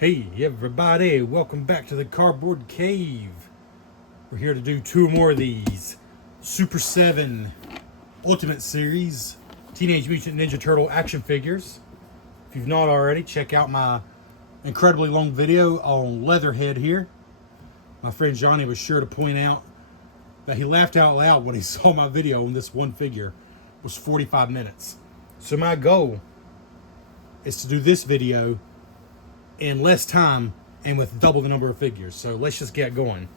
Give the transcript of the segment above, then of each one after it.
Hey everybody, welcome back to the Cardboard Cave. We're here to do two more of these Super 7 Ultimate Series Teenage Mutant Ninja Turtle action figures. If you've not already, check out my incredibly long video on Leatherhead here. My friend Johnny was sure to point out that he laughed out loud when he saw my video on this one figure. It was 45 minutes. So my goal is to do this video in less time and with double the number of figures. So let's just get going.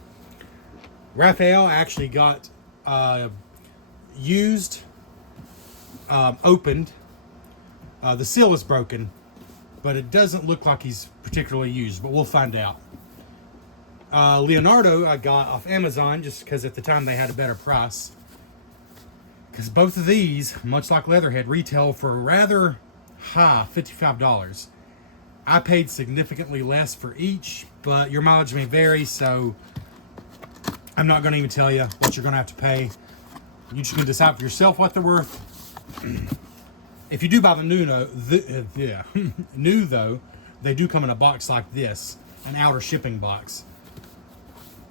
Raphael actually got used, opened. The seal is broken, but it doesn't look like he's particularly used, but we'll find out. Leonardo I got off Amazon just because at the time they had a better price. Because both of these, much like Leatherhead, retail for a rather high $55. I paid significantly less for each, but your mileage may vary, so I'm not going to even tell you what you're going to have to pay. You just can decide for yourself what they're worth. If you do buy the new though, they do come in a box like this, an outer shipping box.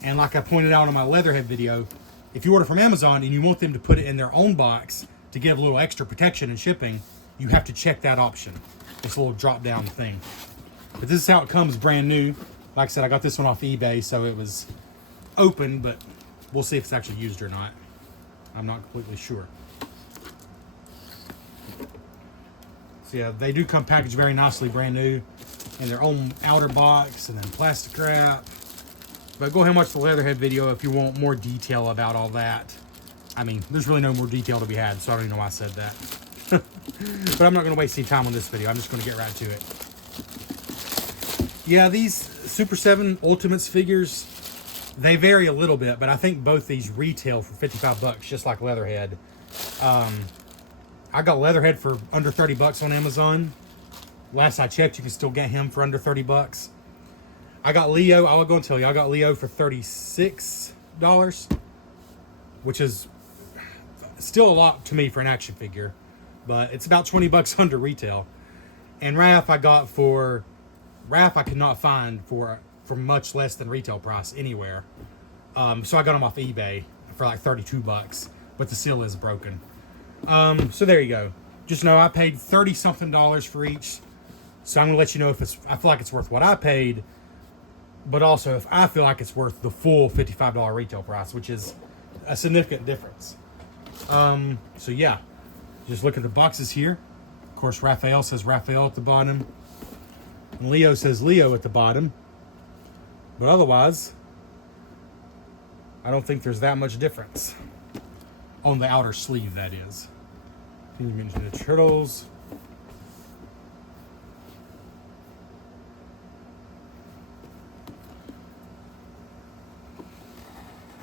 And like I pointed out in my Leatherhead video, if you order from Amazon and you want them to put it in their own box to give a little extra protection and shipping, you have to check that option. This little drop down thing. But this is how it comes brand new. Like I said, I got this one off eBay, so it was open, but we'll see if it's actually used or not. I'm not completely sure. So yeah, they do come packaged very nicely, brand new, in their own outer box and then plastic wrap. But go ahead and watch the Leatherhead video if you want more detail about all that. I mean, there's really no more detail to be had, so I don't even know why I said that. But I'm not going to waste any time on this video. I'm just going to get right to it. Yeah, these Super 7 Ultimates figures, they vary a little bit, but I think both these retail for 55 bucks, just like Leatherhead. I got Leatherhead for under 30 bucks on Amazon. Last I checked, you can still get him for under 30 bucks. I got Leo, I was going to tell you, I got Leo for $36, which is still a lot to me for an action figure, but it's about 20 bucks under retail. And Raph I could not find for much less than retail price anywhere. So I got them off eBay for like 32 bucks, but the seal is broken. So there you go. Just know I paid 30 something dollars for each. So I'm gonna let you know if I feel like it's worth what I paid, but also if I feel like it's worth the full $55 retail price, which is a significant difference. So yeah, just look at the boxes here. Of course, Raphael says Raphael at the bottom. And Leo says Leo at the bottom. But otherwise, I don't think there's that much difference. On the outer sleeve, that is. Teenage Mutant Ninja Turtles.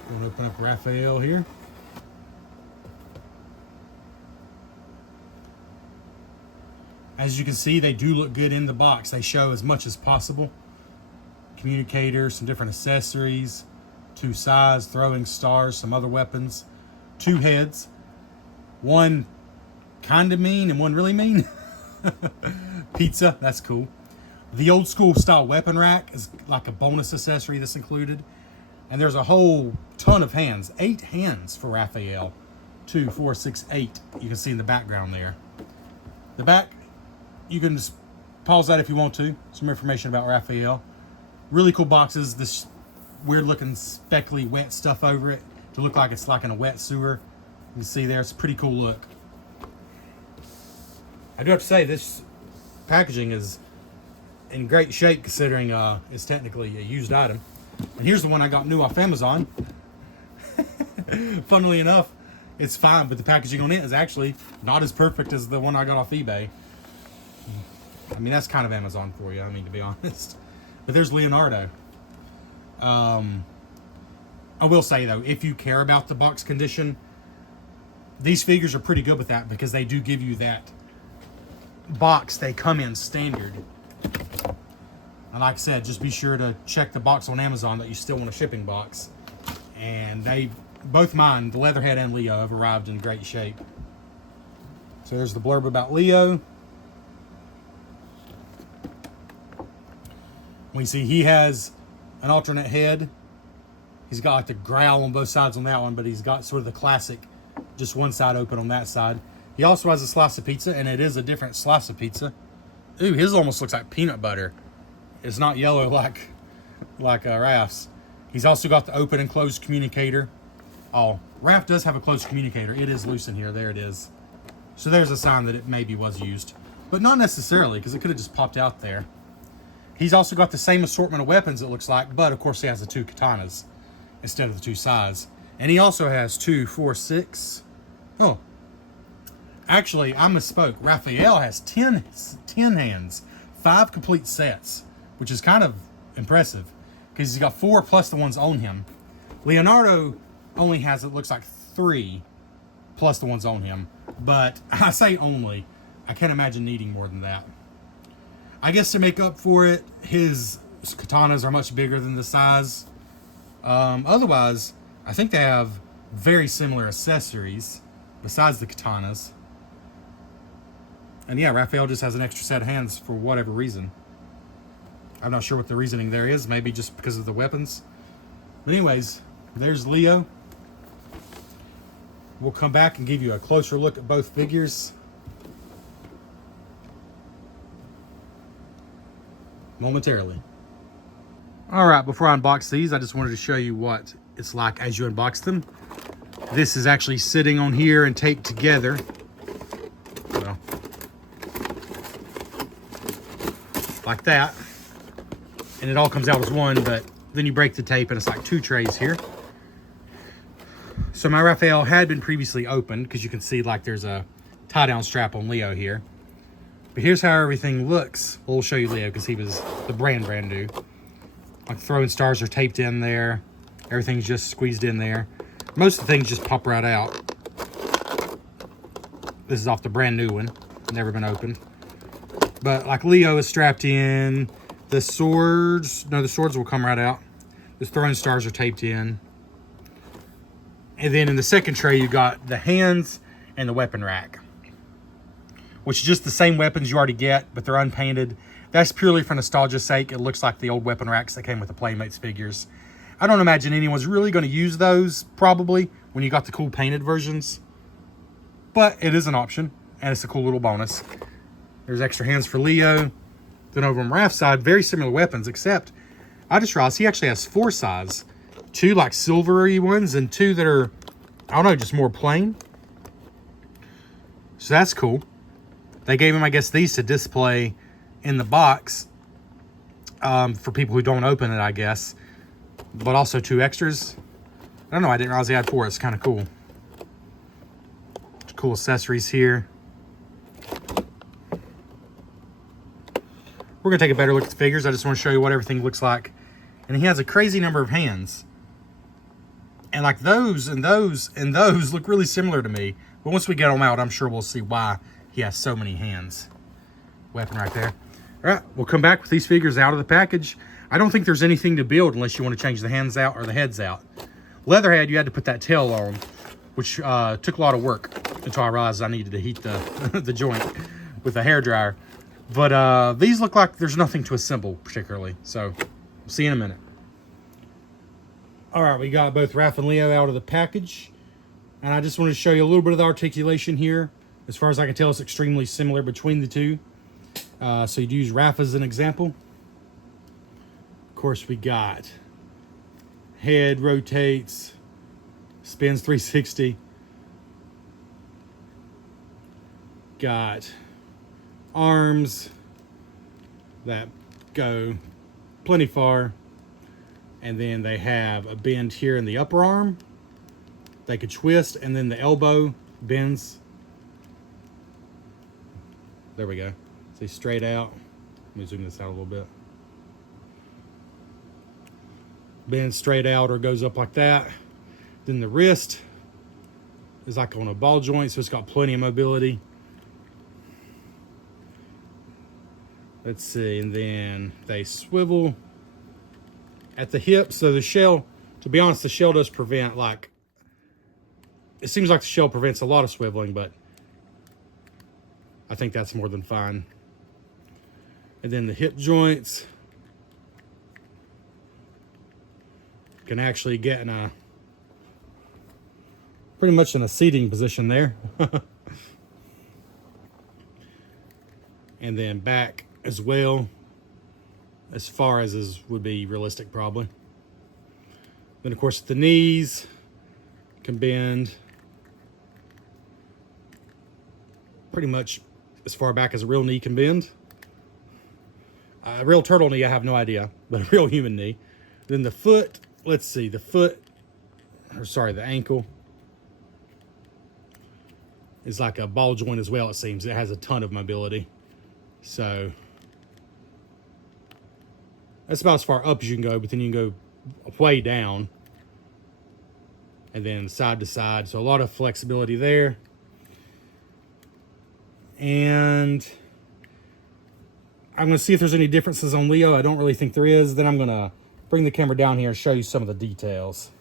I'm going to open up Raphael here. As you can see, they do look good in the box. They show as much as possible. Communicators, some different accessories, 2 sides, throwing stars, some other weapons, 2 heads, one kind of mean and one really mean. Pizza, that's cool. The old school style weapon rack is like a bonus accessory that's included. And there's a whole ton of hands, 8 hands for Raphael. 2, 4, 6, 8. You can see in the background there. The back, you can just pause that if you want to. Some information about Raphael. Really cool boxes. This weird looking speckly wet stuff over it to look like it's like in a wet sewer. You can see there, it's a pretty cool look. I do have to say this packaging is in great shape considering it's technically a used item. And here's the one I got new off Amazon. Funnily enough, it's fine, but the packaging on it is actually not as perfect as the one I got off eBay. I mean, that's kind of Amazon for you, I mean, to be honest. But there's Leonardo. I will say, though, if you care about the box condition, these figures are pretty good with that because they do give you that box they come in standard. And like I said, just be sure to check the box on Amazon that you still want a shipping box. And both mine, the Leatherhead and Leo, have arrived in great shape. So there's the blurb about Leo. We see he has an alternate head. He's got like the growl on both sides on that one, but he's got sort of the classic, just one side open on that side. He also has a slice of pizza, and it is a different slice of pizza. Ooh, his almost looks like peanut butter. It's not yellow like Raph's. He's also got the open and closed communicator. Oh, Raph does have a closed communicator. It is loose in here. There it is. So there's a sign that it maybe was used. But not necessarily, because it could have just popped out there. He's also got the same assortment of weapons, it looks like, but of course he has the 2 katanas instead of the 2 sais. And he also has 2, 4, 6. Oh. Actually, I misspoke. Raphael has 10 hands. 5 complete sets, which is kind of impressive, because he's got 4 plus the ones on him. Leonardo only has, it looks like, 3 plus the ones on him. But I say only. I can't imagine needing more than that. I guess to make up for it, his katanas are much bigger than the sais. Otherwise, I think they have very similar accessories besides the katanas. And yeah, Raphael just has an extra set of hands for whatever reason. I'm not sure what the reasoning there is. Maybe just because of the weapons. But anyways, there's Leo. We'll come back and give you a closer look at both figures momentarily. All right, before I unbox these, I just wanted to show you what it's like as you unbox them. This is actually sitting on here and taped together. Well, like that. And it all comes out as one, but then you break the tape and it's like 2 trays here. So my Raphael had been previously opened, because you can see like there's a tie down strap on Leo here. But here's how everything looks. Well, we'll show you Leo because he was the brand new. Like throwing stars are taped in there. Everything's just squeezed in there. Most of the things just pop right out. This is off the brand new one. Never been opened. But like Leo is strapped in. The swords will come right out. The throwing stars are taped in. And then in the second tray, you got the hands and the weapon rack, which is just the same weapons you already get, but they're unpainted. That's purely for nostalgia's sake. It looks like the old weapon racks that came with the Playmates figures. I don't imagine anyone's really going to use those, probably, when you got the cool painted versions. But it is an option, and it's a cool little bonus. There's extra hands for Leo. Then over on Raph's side, very similar weapons, except I just realized he actually has 4 sides. 2 like silvery ones and 2 that are, I don't know, just more plain. So that's cool. They gave him, I guess, these to display in the box for people who don't open it, I guess. But also 2 extras. I don't know, I didn't realize he had 4. It's kind of cool. Cool accessories here. We're going to take a better look at the figures. I just want to show you what everything looks like. And he has a crazy number of hands. And like those and those and those look really similar to me. But once we get them out, I'm sure we'll see why he has so many hands. Weapon right there. All right, we'll come back with these figures out of the package. I don't think there's anything to build unless you want to change the hands out or the heads out. Leatherhead, you had to put that tail on, which took a lot of work until I realized I needed to heat the, the joint with a hairdryer. But these look like there's nothing to assemble particularly. So, we'll see you in a minute. All right, we got both Raph and Leo out of the package. And I just wanted to show you a little bit of the articulation here. As far as I can tell, it's extremely similar between the two. So you'd use Raph as an example. Of course, we got head rotates, spins 360. Got arms that go plenty far. And then they have a bend here in the upper arm. They could twist, and then the elbow bends. There we go. See, straight out. Let me zoom this out a little bit. Bends straight out or goes up like that. Then the wrist is like on a ball joint, so it's got plenty of mobility. Let's see, and then they swivel at the hip. So the shell, to be honest, the shell does prevent, like, it seems like the shell prevents a lot of swiveling, but I think that's more than fine. And then the hip joints can actually get in a pretty much in a seating position there. And then back as well, as far as would be realistic probably. Then of course the knees can bend pretty much as far back as a real knee can bend. A real turtle knee, I have no idea, but a real human knee. Then the foot, let's see, the ankle is like a ball joint as well, it seems. It has a ton of mobility. So that's about as far up as you can go, but then you can go way down and then side to side. So a lot of flexibility there. And I'm going to see if there's any differences on Leo. I don't really think there is. Then I'm going to bring the camera down here and show you some of the details.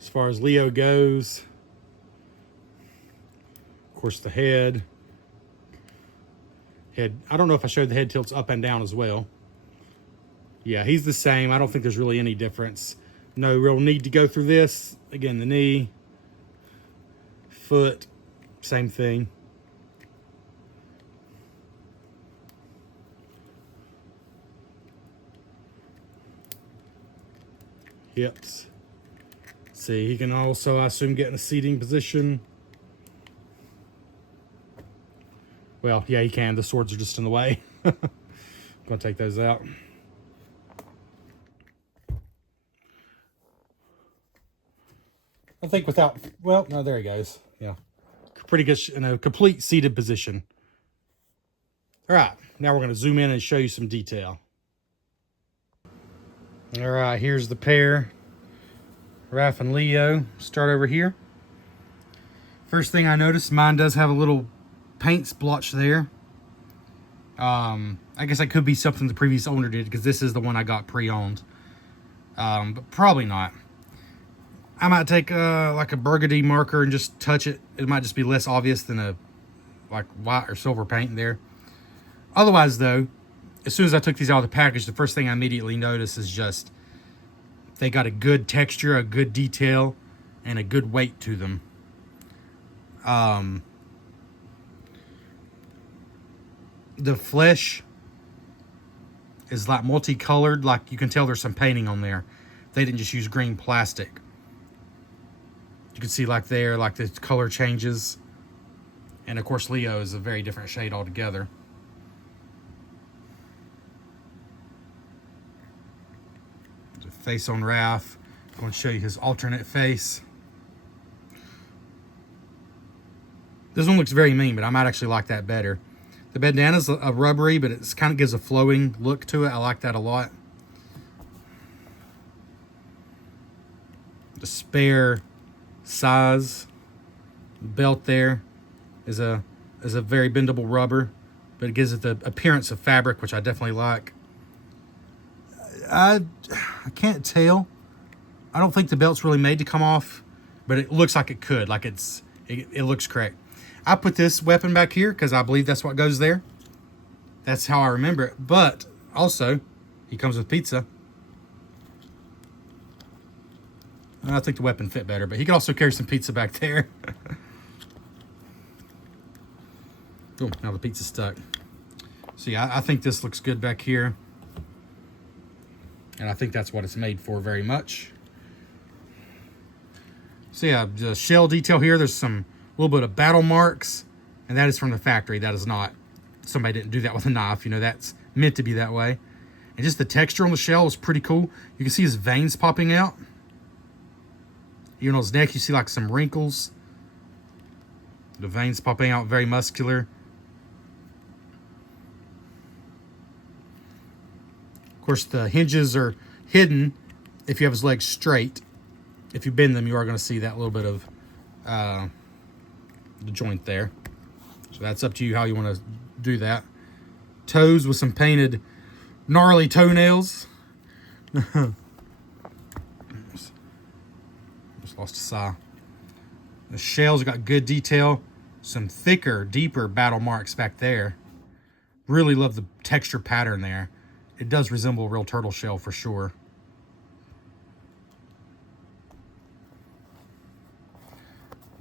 As far as Leo goes, of course the head, I don't know if I showed the head tilts up and down as well. Yeah, he's the same. I don't think there's really any difference. No real need to go through this. Again, the knee, foot, same thing. Hips. See, he can also, I assume, get in a seating position. Well, yeah, he can. The swords are just in the way. I'm going to take those out. I think without, well, no, there he goes. Yeah. Pretty good in a complete seated position. All right, now we're going to zoom in and show you some detail. All right, here's the pair. Raph and Leo. Start over here. First thing I noticed, mine does have a little paint splotch there. I guess that could be something the previous owner did, because this is the one I got pre-owned. But probably not. I might take like a burgundy marker and just touch it. It might just be less obvious than a like white or silver paint there. Otherwise though, as soon as I took these out of the package, the first thing I immediately noticed is just they got a good texture, a good detail, and a good weight to them. The flesh is like multicolored, like you can tell there's some painting on there. They didn't just use green plastic. You can see like there, like the color changes. And of course Leo is a very different shade altogether. There's a face on Raph. I'm going to show you his alternate face. This one looks very mean, but I might actually like that better. The bandana's a rubbery, but it kind of gives a flowing look to it. I like that a lot. The spare size belt there is a very bendable rubber, but it gives it the appearance of fabric, which I definitely like. I can't tell. I don't think the belt's really made to come off, but it looks like it could. Like it looks correct. I put this weapon back here because I believe that's what goes there. That's how I remember it. But also, he comes with pizza. I think the weapon fit better, but he could also carry some pizza back there. Oh, now the pizza's stuck. So yeah, I think this looks good back here. And I think that's what it's made for very much. So yeah, the shell detail here, there's some little bit of battle marks, and that is from the factory. That is not, somebody didn't do that with a knife. You know, that's meant to be that way. And just the texture on the shell is pretty cool. You can see his veins popping out. Even on his neck, you see like some wrinkles. The veins popping out, very muscular. Of course, the hinges are hidden if you have his legs straight. If you bend them, you are going to see that little bit of the joint there. So that's up to you how you want to do that. Toes with some painted gnarly toenails. Just lost a sigh. The shell's got good detail. Some thicker, deeper battle marks back there. Really love the texture pattern there. It does resemble a real turtle shell for sure.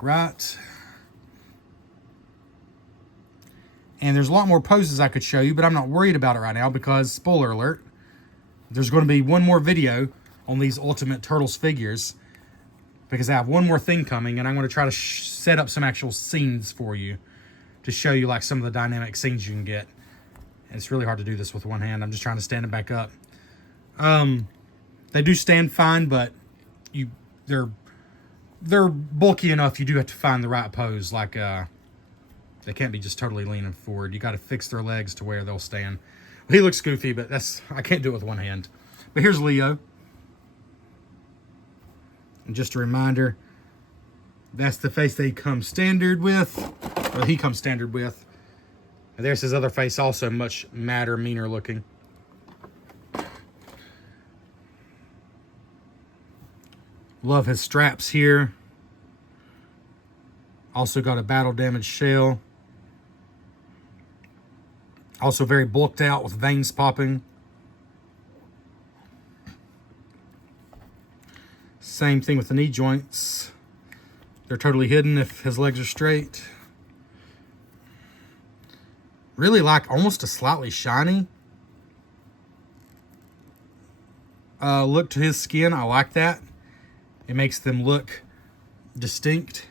Right. And there's a lot more poses I could show you, but I'm not worried about it right now because, spoiler alert, there's going to be one more video on these Ultimate Turtles figures because I have one more thing coming, and I'm going to try to set up some actual scenes for you to show you like some of the dynamic scenes you can get. And it's really hard to do this with one hand. I'm just trying to stand it back up. They do stand fine, but they're bulky enough. You do have to find the right pose. Like they can't be just totally leaning forward. You got to fix their legs to where they'll stand. He looks goofy, but I can't do it with one hand. But here's Leo. And just a reminder, that's the face they come standard with, or he comes standard with. And there's his other face, also much madder, meaner looking. Love his straps here. Also got a battle damaged shell. Also very bulked out with veins popping. Same thing with the knee joints. They're totally hidden if his legs are straight. Really like almost a slightly shiny look to his skin. I like that. It makes them look distinct.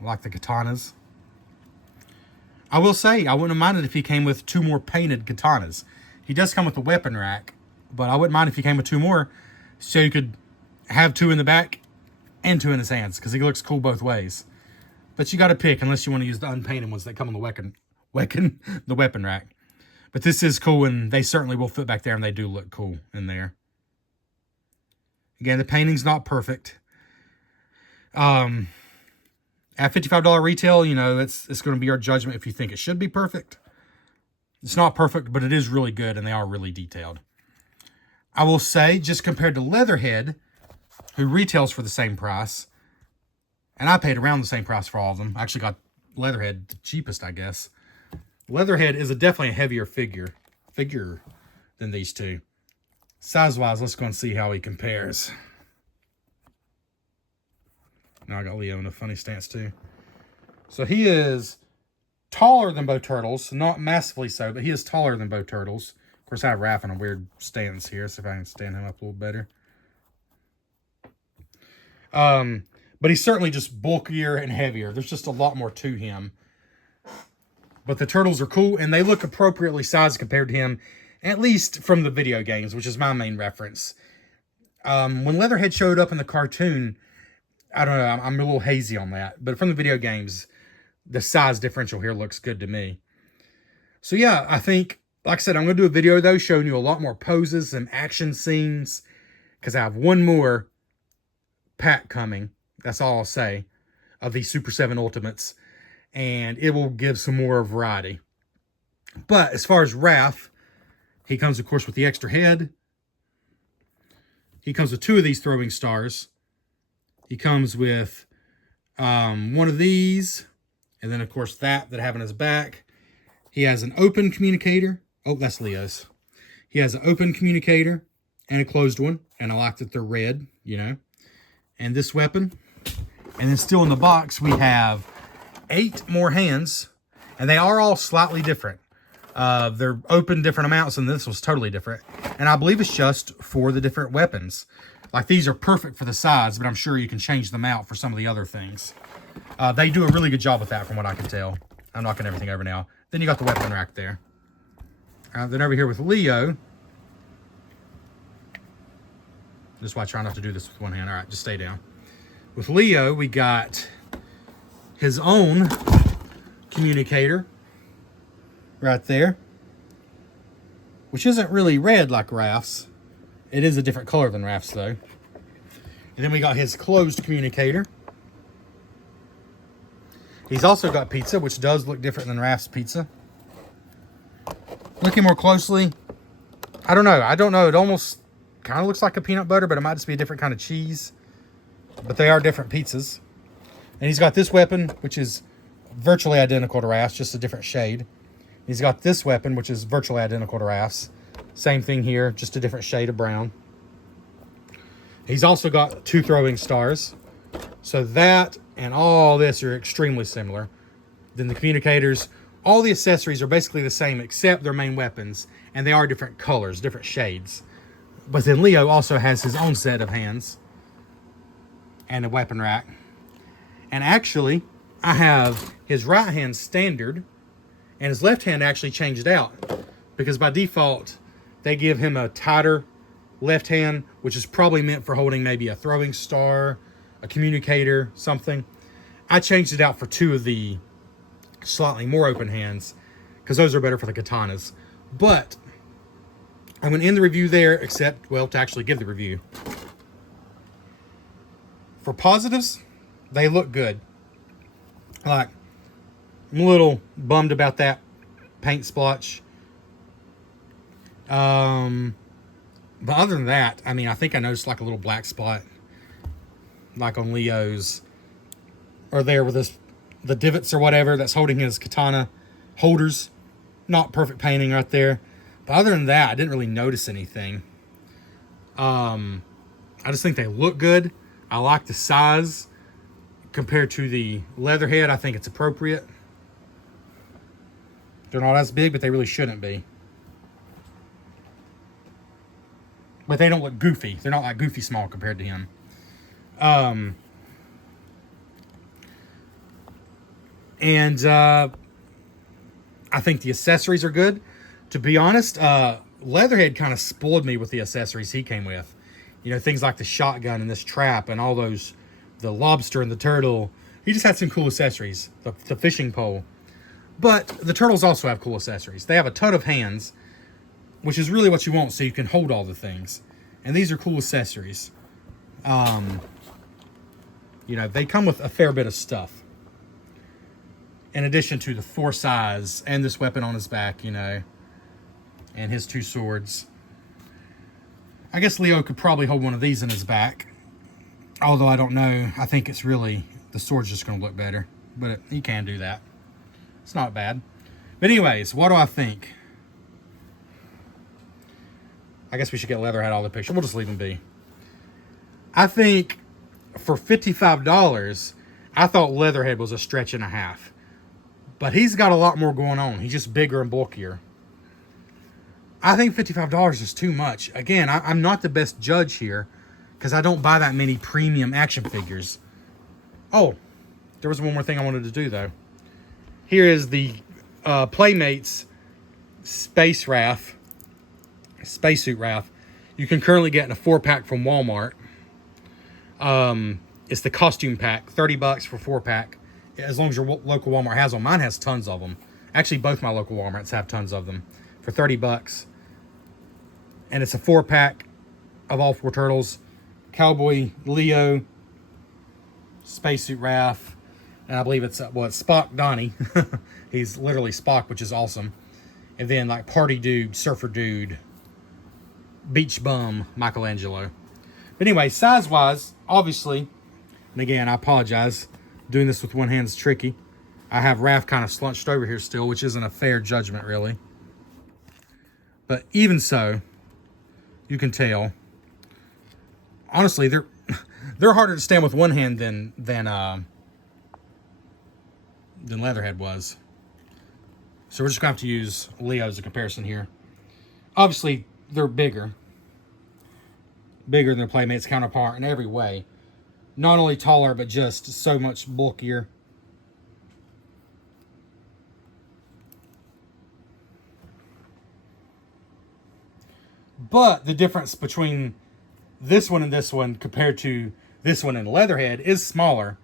I like the katanas. I will say, I wouldn't have minded if he came with 2 more painted katanas. He does come with a weapon rack, but I wouldn't mind if he came with 2 more, so you could have 2 in the back and 2 in his hands, because he looks cool both ways. But you got to pick, unless you want to use the unpainted ones that come on the weapon rack. But this is cool, and they certainly will fit back there, and they do look cool in there. Again, the painting's not perfect. At $55 retail, you know, it's going to be our judgment if you think it should be perfect. It's not perfect, but it is really good, and they are really detailed. I will say, just compared to Leatherhead, who retails for the same price, and I paid around the same price for all of them. I actually got Leatherhead the cheapest, I guess. Leatherhead is definitely a heavier figure than these two. Size-wise, let's go and see how he compares. Now I got Leo in a funny stance too. So he is taller than both turtles. Not massively so, but he is taller than both turtles. Of course, I have Raph in a weird stance here, so if I can stand him up a little better. But he's certainly just bulkier and heavier. There's just a lot more to him. But the turtles are cool, and they look appropriately sized compared to him, at least from the video games, which is my main reference. When Leatherhead showed up in the cartoon, I don't know, I'm a little hazy on that. But from the video games, the size differential here looks good to me. So yeah, I think, like I said, I'm going to do a video, though, showing you a lot more poses and action scenes, because I have one more pack coming. That's all I'll say, of these Super 7 Ultimates. And it will give some more variety. But as far as Raph, he comes, of course, with the extra head. He comes with 2 of these throwing stars. He comes with one of these. And then, of course, that I have on his back. He has an open communicator. Oh, that's Leo's. He has an open communicator and a closed one. And I like that they're red, you know. And this weapon. And then still in the box, we have 8 more hands, and they are all slightly different. They're open different amounts, and this was totally different. And I believe it's just for the different weapons. Like, these are perfect for the size, but I'm sure you can change them out for some of the other things. They do a really good job with that, from what I can tell. I'm knocking everything over now. Then you got the weapon rack there. Then over here with Leo. This is why I try not to do this with one hand. All right, just stay down. With Leo, we got his own communicator right there, which isn't really red like Raph's. It is a different color than Raph's, though. And then we got his closed communicator. He's also got pizza, which does look different than Raph's pizza. Looking more closely, I don't know. It almost kind of looks like a peanut butter, but it might just be a different kind of cheese. But they are different pizzas. And he's got this weapon, which is virtually identical to Raph's, just a different shade. He's got this weapon, which is virtually identical to Raph's. Same thing here, just a different shade of brown. He's also got 2 throwing stars. So that and all this are extremely similar. Then the communicators, all the accessories are basically the same except their main weapons. And they are different colors, different shades. But then Leo also has his own set of hands and a weapon rack. And actually, I have his right hand standard, and his left hand actually changed out. Because by default, they give him a tighter left hand, which is probably meant for holding maybe a throwing star, a communicator, something. I changed it out for 2 of the slightly more open hands, because those are better for the katanas. But I'm going to end the review there, except, well, to actually give the review. For positives, they look good. Like, I'm a little bummed about that paint splotch. But other than that, I mean, I think I noticed like a little black spot, like on Leo's, or there with this, the divots or whatever that's holding his katana holders. Not perfect painting right there. But other than that, I didn't really notice anything. I just think they look good. I like the size compared to the Leatherhead. I think it's appropriate. They're not as big, but they really shouldn't be. But they don't look goofy. They're not like goofy small compared to him. I think the accessories are good. To be honest, Leatherhead kind of spoiled me with the accessories he came with. You know, things like the shotgun and this trap and all those, the lobster and the turtle. He just had some cool accessories. The fishing pole. But the turtles also have cool accessories. They have a ton of hands, which is really what you want so you can hold all the things. And these are cool accessories. You know, they come with a fair bit of stuff. In addition to the 4 size and this weapon on his back, you know, and his 2 swords. I guess Leo could probably hold one of these in his back. Although I don't know. I think it's really, the sword's just going to look better. But he can do that. It's not bad. But anyways, what do I think? I guess we should get Leatherhead out of the picture. We'll just leave him be. I think for $55, I thought Leatherhead was a stretch and a half. But he's got a lot more going on. He's just bigger and bulkier. I think $55 is too much. Again, I'm not the best judge here because I don't buy that many premium action figures. Oh, there was one more thing I wanted to do, though. Here is the Playmates Spacesuit Raph. You can currently get in a 4-pack from Walmart. It's the costume pack, $30 for 4-pack. As long as your local Walmart has them. Mine has tons of them. Actually, both my local Walmarts have tons of them for $30. And it's a 4-pack of all 4 turtles. Cowboy Leo, Spacesuit Raph, and I believe it's Spock Donnie. He's literally Spock, which is awesome. And then like Party Dude, Surfer Dude, Beach Bum, Michelangelo. But anyway, size-wise, obviously, and again, I apologize. Doing this with one hand is tricky. I have Raph kind of slunched over here still, which isn't a fair judgment, really. But even so, you can tell. Honestly, they're harder to stand with one hand than Leatherhead was. So we're just going to have to use Leo as a comparison here. Obviously, they're bigger. Bigger than their Playmates counterpart in every way. Not only taller, but just so much bulkier. But the difference between this one and this one compared to this one and Leatherhead is smaller.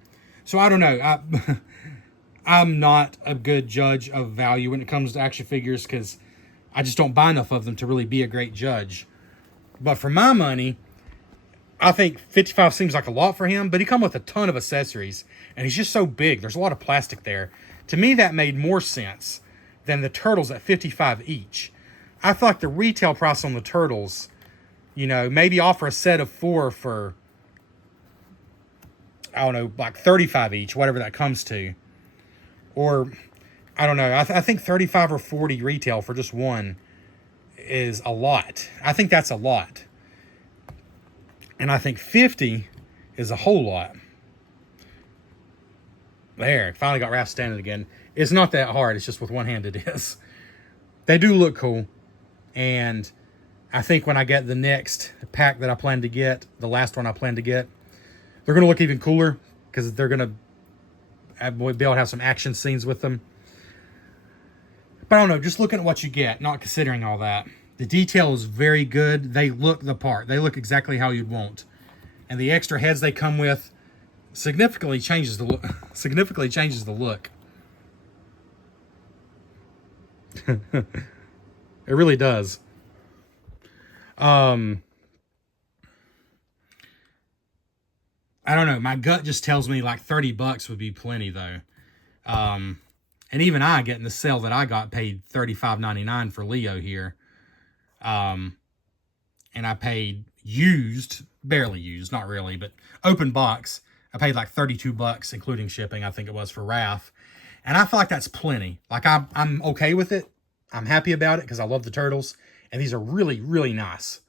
So I don't know. I'm not a good judge of value when it comes to action figures because I just don't buy enough of them to really be a great judge. But for my money, I think $55 seems like a lot for him, but he comes with a ton of accessories, and he's just so big. There's a lot of plastic there. To me, that made more sense than the turtles at $55 each. I feel like the retail price on the turtles, you know, maybe offer a set of 4 for I don't know, like 35 each, whatever that comes to. Or, I don't know, I think 35 or 40 retail for just one is a lot. I think that's a lot. And I think 50 is a whole lot. There, finally got Raph standing again. It's not that hard, it's just with one hand it is. They do look cool. And I think when I get the next pack that I plan to get, the last one I plan to get, they're going to look even cooler because they're going to be able to have some action scenes with them. But I don't know, just looking at what you get, not considering all that. The detail is very good. They look the part. They look exactly how you'd want. And the extra heads they come with significantly changes the look. Significantly changes the look. It really does. I don't know. My gut just tells me like 30 bucks would be plenty though. And even I, getting the sale that I got, paid $35.99 for Leo here. And I paid used, barely used, not really, but open box. I paid like 32 bucks, including shipping, I think it was, for Raph. And I feel like that's plenty. Like I'm okay with it. I'm happy about it because I love the turtles. And these are really, really nice.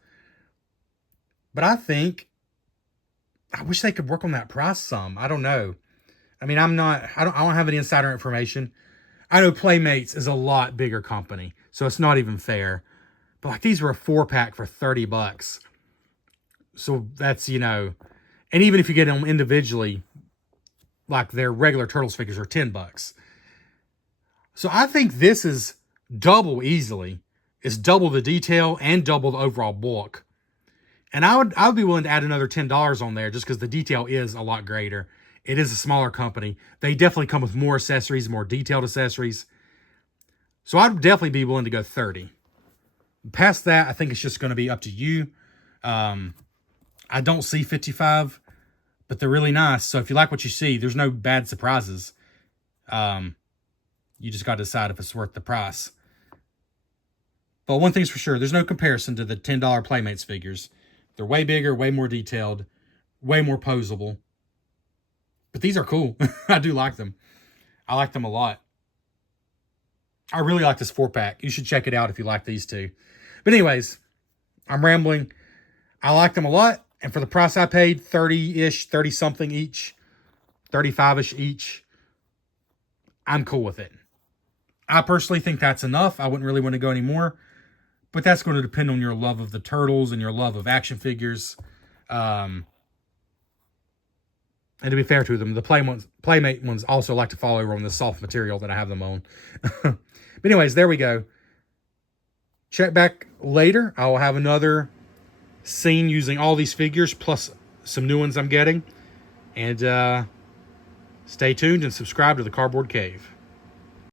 But I wish they could work on that price some. I don't know. I mean, I don't have any insider information. I know Playmates is a lot bigger company, so it's not even fair. But like these were a 4-pack for 30 bucks. So that's, you know, and even if you get them individually, like their regular Turtles figures are 10 bucks. So I think this is double easily. It's double the detail and double the overall bulk. And I would be willing to add another $10 on there just because the detail is a lot greater. It is a smaller company. They definitely come with more accessories, more detailed accessories. So I'd definitely be willing to go 30. Past that, I think it's just going to be up to you. I don't see 55, but they're really nice. So if you like what you see, there's no bad surprises. You just got to decide if it's worth the price. But one thing's for sure, there's no comparison to the $10 Playmates figures. They're way bigger, way more detailed, way more posable. But these are cool. I do like them. I like them a lot. I really like this 4-pack. You should check it out if you like these two. But anyways, I'm rambling. I like them a lot. And for the price I paid, 30-ish, 30-something each, 35-ish each, I'm cool with it. I personally think that's enough. I wouldn't really want to go any more. But that's going to depend on your love of the turtles and your love of action figures. And to be fair to them, the Playmate ones also like to fall over on the soft material that I have them on. But anyways, there we go. Check back later. I will have another scene using all these figures, plus some new ones I'm getting. And stay tuned and subscribe to the Cardboard Cave.